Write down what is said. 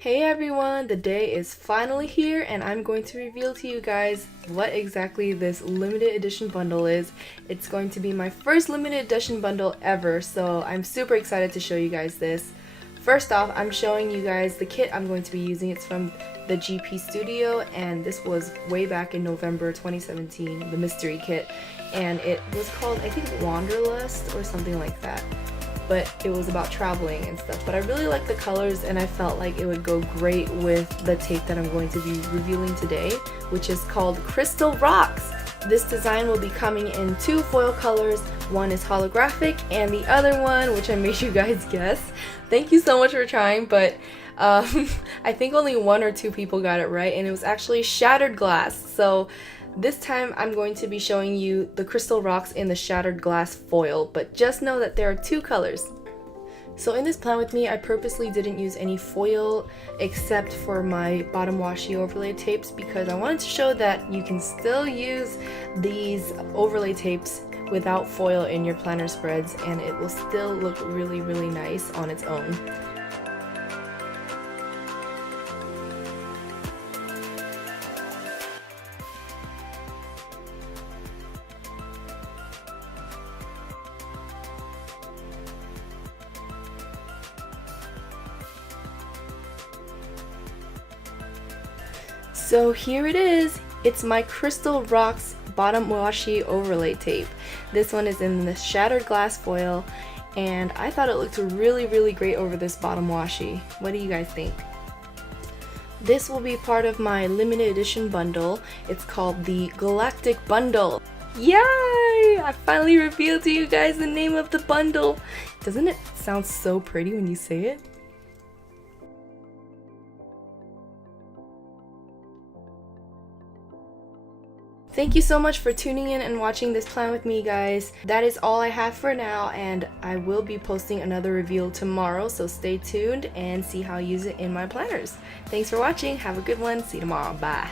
Hey everyone, the day is finally here and I'm going to reveal to you guys what exactly this limited edition bundle is. It's going to be my first limited edition bundle ever, so I'm super excited to show you guys this. First off, I'm showing you guys the kit I'm going to be using. It's from the GP Studio and this was way back in November 2017, the mystery kit, and it was called, I think, Wanderlust or something like that. But it was about traveling and stuff. But I really like the colors and I felt like it would go great with the tape that I'm going to be revealing today, which is called Crystal Rocks. This design will be coming in two foil colors. One is holographic and the other one, which I made you guys guess. Thank you so much for trying, but I think only one or two people got it right, and it was actually shattered glass. So this time I'm going to be showing you the Crystal Rocks in the shattered glass foil, but just know that there are two colors. So in this plan with me, I purposely didn't use any foil except for my bottom washi overlay tapes because I wanted to show that you can still use these overlay tapes without foil in your planner spreads and it will still look really, really nice on its own. So here it is. It's my Crystal Rocks bottom washi overlay tape. This one is in the shattered glass foil and I thought it looked really, really great over this bottom washi. What do you guys think? This will be part of my limited edition bundle. It's called the Galactic Bundle. Yay! I finally revealed to you guys the name of the bundle. Doesn't it sound so pretty when you say it? Thank you so much for tuning in and watching this plan with me, guys. That is all I have for now, and I will be posting another reveal tomorrow, so stay tuned and see how I use it in my planners. Thanks for watching. Have a good one. See you tomorrow. Bye.